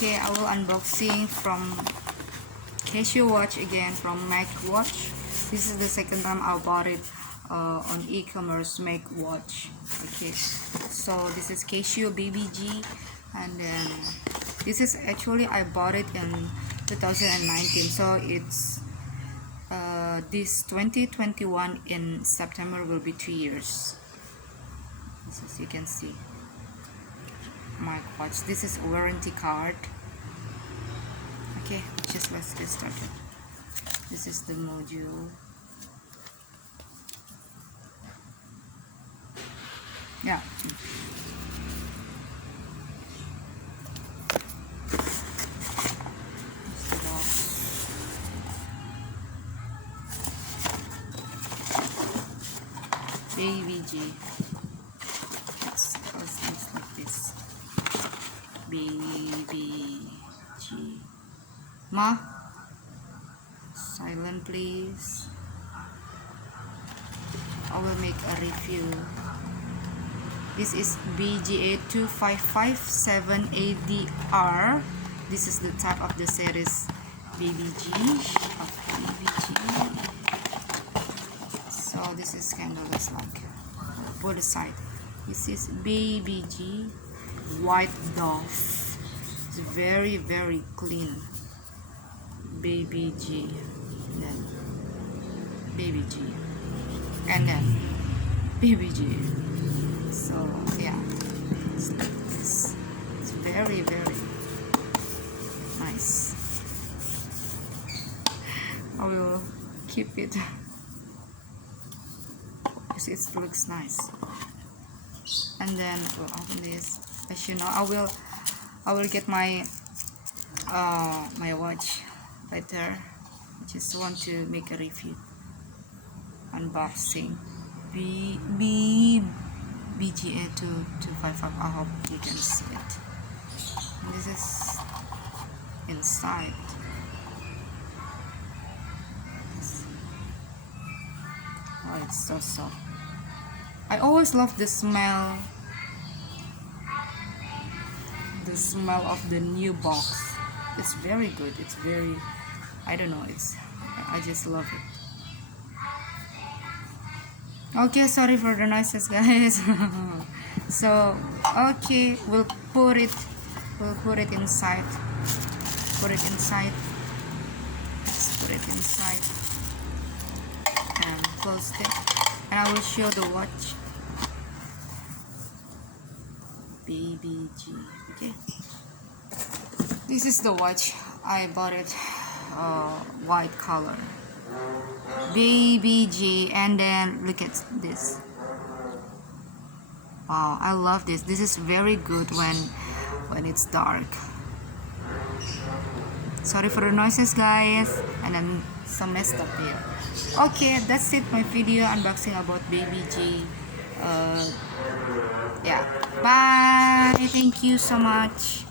Okay, I will unboxing from Casio watch again, from Machtwatch. This is the second time I bought it on e-commerce, Machtwatch. Okay, so this is Casio BBG, and then this is actually I bought it in 2019, so it's this 2021 in September will be 2 years. This is, you can see Machtwatch. This is warranty card. Okay, let's get started. This is the module. Yeah. BBG. Yes, it looks like this. BBG. Ma, silent please. I will make a review. This is BGA 2557ADR. This is the type of the series BBG. So this is kind of looks like for the side. This is BBG White Dove. It's very clean. BBG, then BBG, and then BBG. So yeah, it's very nice. I will keep it because it looks nice. And then we'll open this. As you know, I will get my my watch later. I just want to make a review, unboxing. BGA 2255. I hope you can see it. And this is inside. Oh, it's so soft. I always love the smell of the new box. It's very good. It's very, I don't know, I just love it. Okay, sorry for the noises, guys. So okay, we'll put it inside. Let's put it inside and close it, and I will show the watch. BBG. Okay, this is the watch. I bought it white color, BBG, and then look at this. Wow, I love this. This is very good when it's dark. Sorry for the noises, guys, and then some messed up here. Okay, that's it, my video unboxing about BBG. Yeah, bye, thank you so much.